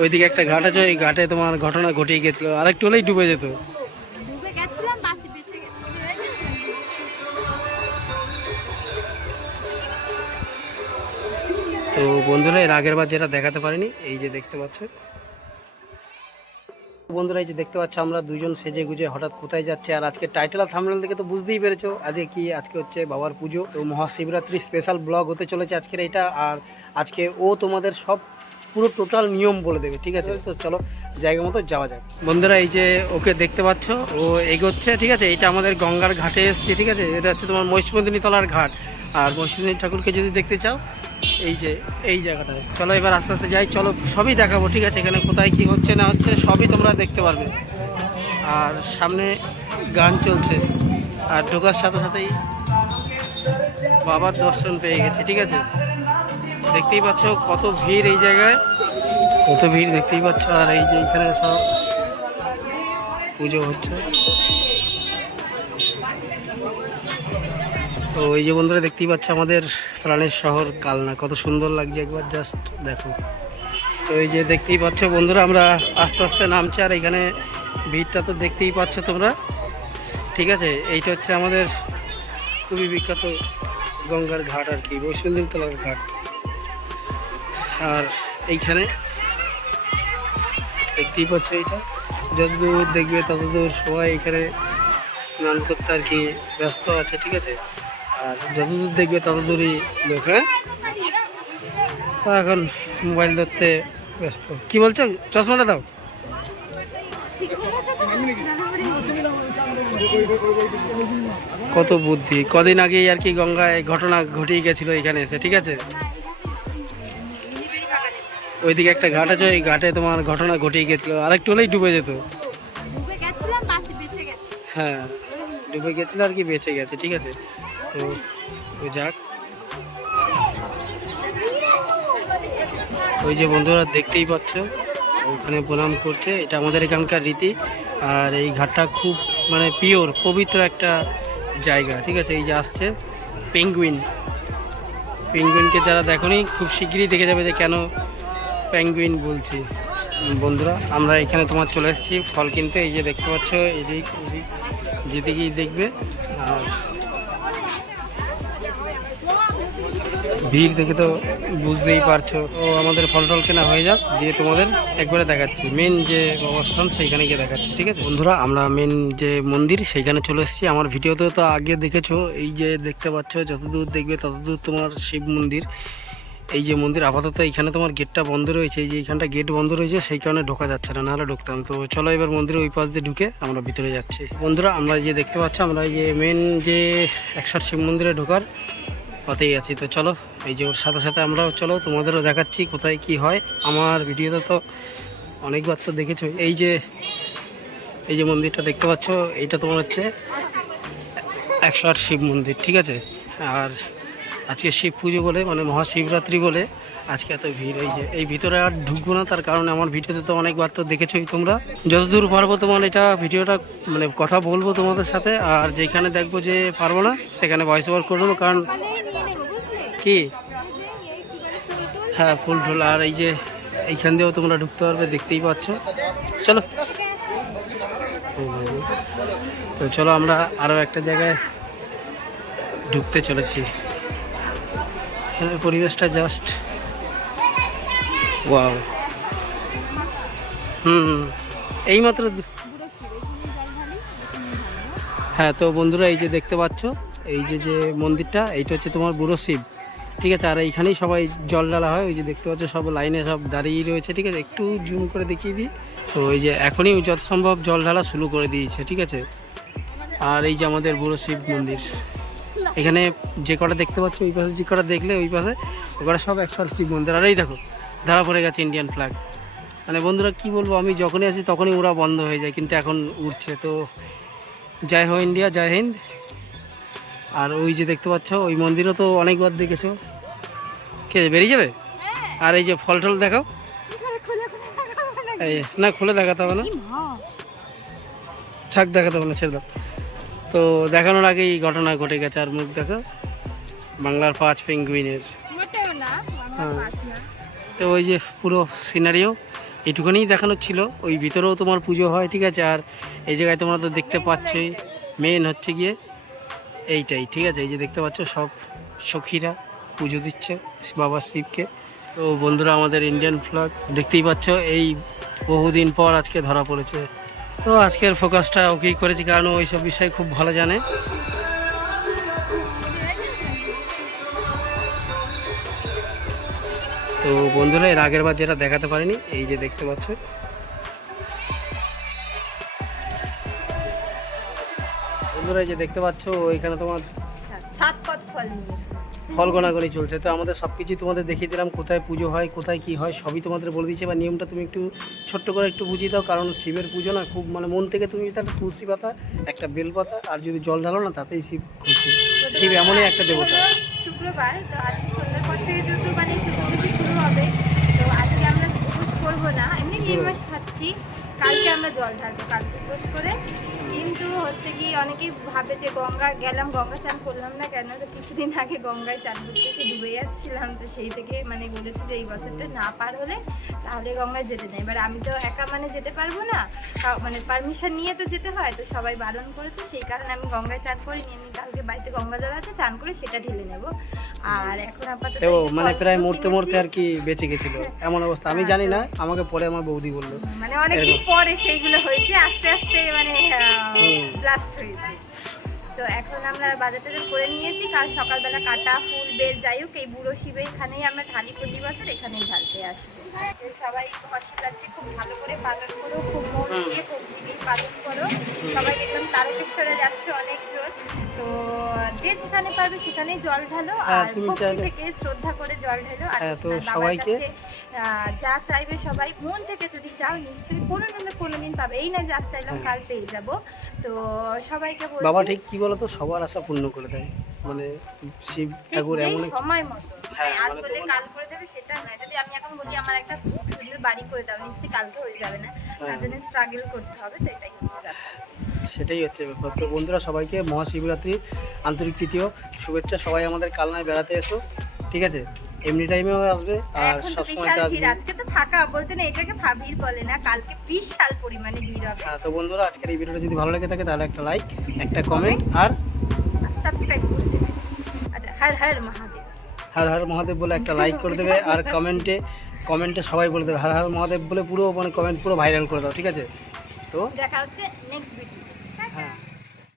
ওইদিকে একটা ঘাট আছে ওই ঘাটে তোমার ঘটনা ঘটিয়ে গেছিল। আরেকটু হলেই ডুবে যেত। তো বন্ধুরা এর আগের বার যেটা দেখাতে পারিনি এই যে দেখতে পাচ্ছ। বন্ধুরা এই যে দেখতে পাচ্ছ আমরা দুজন সেজে গুজে হঠাৎ কোথায় যাচ্ছে আর আজকে টাইটেল আর থামনেল থেকে তো বুঝতেই পেরেছ। আজকে কি? আজকে হচ্ছে বাবার পুজো। তো মহাশিবরাত্রি স্পেশাল ব্লগ হতে চলেছে আজকের এটা আর আজকে ও তোমাদের সব পুরো টোটাল নিয়ম বলে দেবে, ঠিক আছে? তো চলো, জায়গা মতো যাওয়া যাক। বন্ধুরা, এই যে ওকে দেখতে পাচ্ছ, ও এগোচ্ছে, ঠিক আছে? এটা আমাদের গঙ্গার ঘাটে এসছে, ঠিক আছে? এটা হচ্ছে তোমার মহিষমন্দিনী তলার ঘাট। আর মহিষমন্দিনী ঠাকুরকে যদি দেখতে চাও, এই যে, এই জায়গাটায় চলো, এবার আস্তে আস্তে যাই, চলো, সবই দেখাবো, ঠিক আছে? এখানে কোথায় কি হচ্ছে, না হচ্ছে, সবই তোমরা দেখতে পারবে। আর সামনে গান চলছে, আর ঢোকার সাথে সাথেই বাবার দর্শন পেয়ে গেছি, ঠিক আছে? দেখতেই পাচ্ছ কত ভিড় এই জায়গায়। কত ভিড় দেখতেই পাচ্ছ, আর এই যে এখানে সব পুজো হচ্ছে। তো এই যে বন্ধুরা দেখতেই পাচ্ছ আমাদের প্রাণের শহর কালনা, কত সুন্দর লাগছে একবার জাস্ট দেখো। তো এই যে দেখতেই পাচ্ছ বন্ধুরা, আমরা আস্তে আস্তে নামছি, আর এখানে ভিড়টা তো দেখতেই পাচ্ছ তোমরা। ঠিক আছে, এইটা হচ্ছে আমাদের খুবই বিখ্যাত গঙ্গার ঘাট আর কি বৈষ্ণদেব তলার ঘাট। আর এইখানে দেখতেই পাচ্ছ এইটা যতদূর দেখবে ততদূর সবাই এখানে স্নান করতে আর কি ব্যস্ত আছে, ঠিক আছে? আর যতদূর দেখবে ততদূরই লোক হ্যাঁ? এখন মোবাইল ধরতে ব্যস্ত। কি বলছো? চশমাটা দাও। কত বুদ্ধি। কদিন আগেই আর কি গঙ্গায় ঘটনা ঘটিয়ে গেছিল এখানে এসে, ঠিক আছে? ওইদিকে একটা ঘাট আছে ওই ঘাটে তোমার ঘটনা ঘটিয়ে গেছিল। আরেকটু হলেই ডুবে যেত। হ্যাঁ ডুবে গেছিল আর কি বেঁচে গেছে ঠিক আছে। তো যাক। ওই যে বন্ধুরা দেখতেই পাচ্ছ ওখানে প্রণাম করছে এটা আমাদের এখানকার রীতি। আর এই ঘাটটা খুব মানে পিওর পবিত্র একটা জায়গা ঠিক আছে? এই যে আসছে পেঙ্গুইন পেঙ্গুইনকে যারা দেখনি খুব শিগগিরই দেখে যাবে যে কেন পেঙ্গুইন বলছি। বন্ধুরা, আমরা এখানে তোমার চলে এসেছি ফল কিনতে। এই যে দেখতে পাচ্ছ, এদিক এদিক যেদিকেই দেখবে, আর ভিড় দেখে তো বুঝতেই পারছ। তো আমাদের ফল টল কেনা হয়ে যাক, দিয়ে তোমাদের একবারে দেখাচ্ছি। মেন যে অবস্থান, সেইখানে গিয়ে দেখাচ্ছি, ঠিক আছে? বন্ধুরা, আমরা মেন যে মন্দির, সেইখানে চলে এসেছি। আমার ভিডিওতে তো আগে দেখেছ, এই যে দেখতে পাচ্ছ, যতদূর দেখবে ততদূর তোমার শিব মন্দির। এই যে মন্দির আপাতত এইখানে তোমার গেটটা বন্ধ রয়েছে, এই যে এইখানটা গেট বন্ধ রয়েছে, সেই কারণে ঢোকা যাচ্ছে না, নাহলে ঢুকতাম। তো চলো এবার মন্দিরের ওই পাশ দিয়ে ঢুকে আমরা ভিতরে যাচ্ছি। বন্ধুরা, আমরা যে দেখতে পাচ্ছ, আমরা এই যে মেন যে একশাট শিব মন্দিরে ঢোকার পথেই আছি। তো চলো, এই যে ওর সাথে সাথে আমরাও চলো, তোমাদেরও দেখাচ্ছি কোথায় কি হয়। আমার ভিডিওতে তো অনেকবার তো দেখেছ। এই যে এই যে মন্দিরটা দেখতে পাচ্ছ, এইটা তোমার হচ্ছে একশো আট শিব মন্দির, ঠিক আছে? আর আজকে শিব পুজো বলে মানে মহাশিবরাত্রি বলে আজকে এত ভিড়। যে, এই ভিতরে আর ঢুকবো না, তার কারণে আমার ভিডিওতে তো অনেকবার তো দেখেছোই তোমরা। যতদূর পারব তোমার এটা ভিডিওটা মানে কথা বলব তোমাদের সাথে, আর যেখানে দেখব যে পারব না, সেখানে ভয়েস ওভার করব কারণ কি? হ্যাঁ ফুল টুল, আর এই যে এইখান দিয়েও তোমরা ঢুকতে পারবে, দেখতেই পাচ্ছ। চলো। তো চলো আমরা আরও একটা জায়গায় ঢুকতে চলেছি। এখানের পরিবেশটা জাস্ট ওয়াও হুম। এইমাত্র এখানে এখানে হ্যাঁ তো বন্ধুরা এই যে দেখতে পাচ্ছ, এই যে যে মন্দিরটা, এইটা হচ্ছে তোমার বুড়ো শিব। ঠিক আছে, আর এইখানেই সবাই জল ঢালা হয়, ওই যে দেখতে পাচ্ছ সব লাইনে সব দাঁড়িয়ে রয়েছে, ঠিক আছে। একটু জুম করে দেখিয়ে দিই। তো ওই যে এখনই যত সম্ভব জল ঢালা শুরু করে দিয়েছে, ঠিক আছে। আর এই যে আমাদের বুড়ো শিব মন্দির। এখানে যে কটা দেখতে পাচ্ছ ওই পাশে যে কটা দেখলে ওই পাশে ওই কটা সব একশো শিব মন্দির। আর এই দেখো ধরা পড়ে গেছে ইন্ডিয়ান ফ্ল্যাগ মানে বন্ধুরা কি বলব আমি যখনই আসি তখনই ওরা বন্ধ হয়ে যায় কিন্তু এখন উঠছে। তো জয় হো ইন্ডিয়া জয় হিন্দ। আর ওই যে দেখতে পাচ্ছ ওই মন্দিরও তো অনেকবার দেখেছ। কে বেরিয়ে যাবে? আর এই যে ফল টল দেখাও? এই না খুলে দেখাতে হবে না। কি মা ছাক দেখাতে হবে না ছেড়ে দাও। তো দেখানোর আগেই ঘটনা ঘটে গেছে আর মুখ দেখো বাংলার পাঁচ পেঙ্গুইনের হ্যাঁ। তো ওই যে পুরো সিনারিও এইটুখানেই দেখানো ছিল। ওই ভিতরেও তোমার পুজো হয় ঠিক আছে? আর এই জায়গায় তোমরা তো দেখতে পাচ্ছই মেন হচ্ছে গিয়ে এইটাই ঠিক আছে? এই যে দেখতে পাচ্ছ সব সখীরা পুজো দিচ্ছে বাবা শিবকে। তো বন্ধুরা আমাদের ইন্ডিয়ান ফ্ল্যাগ দেখতেই পাচ্ছ এই বহুদিন পর আজকে ধরা পড়েছে তো আজকের ফোকাসটা ওকেই করেছি, কারণ ওই সব বিষয়ে খুব ভালো জানে। তো বন্ধুরা, এর আগের বার যেটা দেখাতে পারিনি, এই যে দেখতে পাচ্ছ। বন্ধুরা, এই যে দেখতে পাচ্ছ ওইখানে তোমার সাত পথ ফল নিয়েছে। ফল গোনাগুনি চলছে। তো আমাদের সব কিছুই তোমাদের দেখিয়ে দিলাম কোথায় পুজো হয় কোথায় কি হয় সবই তোমাদের বলে দিচ্ছি বা নিয়মটা তুমি একটু ছোট্ট করে একটু বুঝিয়ে দাও কারণ শিবের পুজো না খুব মানে মন থেকে তুমি যদি একটা তুলসী পাতা একটা বেল পাতা আর যদি জল ঢালো না তাতেই শিব খুশি। শিব এমনই একটা দেবতা। শুক্রবার তো আজকে সন্ধ্যার পর থেকে যেহেতু মানে শুরু হবে। তো আজকে আমরা উপোস করব না। এমনি খাচ্ছি। কালকে আমরা জল ঢালবো কালকে উপোস করে হচ্ছে কি অনেকেই ভাবে যে গঙ্গা গেলাম গঙ্গা চান করলাম না কেন? তো কিছুদিন আগে গঙ্গায় চান করতে এসে ডুবে যাচ্ছিলাম। তো সেই থেকে মানে বলেছি যে এই বছরটা না পার হলে তাহলে গঙ্গায় যেতে নেই। এবার আমি তো একা মানে যেতে পারব না। মানে পারমিশন নিয়ে তো যেতে হয় তো সবাই বারণ করেছে। সেই কারণে আমি গঙ্গায় চান করিনি। আমি কালকে বাড়িতে গঙ্গা জল আছে চান করে সেটা ঢেলে নেব। আর এখন আপাতত মানে প্রায় মরতে মরতে আর কি বেঁচে গেছিল। এমন অবস্থা। আমি জানি না আমাকে পরে আমার বৌদি বলল। মানে অনেকদিন পরে সেইগুলো হয়েছে। আস্তে আস্তে মানে। ব্লাস্ট হয়েছে। তো এখন আমরা বাজার টাজার করে নিয়েছি কাল সকালবেলা কাটা ফুল বেল যাই হোক এই বুড়ো শিবে এখানেই আমরা ঢালি প্রতি বছর এখানেই ঢালতে আসব তো সবাই মহাশিবরাত্রি খুব ভালো করে পালন করো খুব মন দিয়ে ভক্তি দিয়ে পালন করো। সবাই দেখলাম তারকেশ্বরে যাচ্ছে অনেকজন। তো যে যেখানে পারবে সেখানেই জল ঢালো। হ্যাঁ, আর ভক্তি থেকে শ্রদ্ধা করে জল ঢেলো। আর হ্যাঁ, তো সবাইকে- যা চাইবে সবাই মন থেকে যদি চাও নিশ্চয়ই কোনো দিন না কোনো দিন পাবে। এই না যা চাইলাম হ্যাঁ। কাল পেয়ে যাব। তো সবাইকে বলছি বাবা ঠিক কি বলতো? সবার আশা পূর্ণ করে দেয়। মানে শিব ঠাকুর এমন সময় মতো। আজ মানে বলে কাল করে দেবে সেটা নয়। যদি আমি এখন বলি আমার একটা সুন্দর বাড়ি করে দাও নিশ্চয়ই কালকে হয়ে যাবে না? তার। জন্য স্ট্রাগল করতে হবে তো এটাই হচ্ছে সেটাই হচ্ছে ব্যাপার। তো বন্ধুরা সবাইকে মহাশিবরাত্রি আন্তরিক তৃতীয় শুভেচ্ছা। সবাই আমাদের কালনায় বেড়াতে এসো ঠিক আছে? এমনি টাইমেও আসবে আর সব সময় তো আসবে আজকে তো ফাঁকা বলতে না এটাকে ভিড় বলে না কালকে বিশাল পরিমাণে ভিড় হবে। হ্যাঁ তো বন্ধুরা আজকের এই ভিডিওটা যদি ভালো লেগে থাকে তাহলে একটা লাইক একটা কমেন্ট আর সাবস্ক্রাইব করে দেবে। আচ্ছা হর হর মহাদেব। হর হর মহাদেব বলে একটা লাইক করে দেবে আর কমেন্টে কমেন্টে সবাই বলে দেবে হর হর মহাদেব বলে পুরো মানে কমেন্ট পুরো ভাইরাল করে দাও ঠিক আছে? তো দেখা হচ্ছে নেক্সট ভিডিও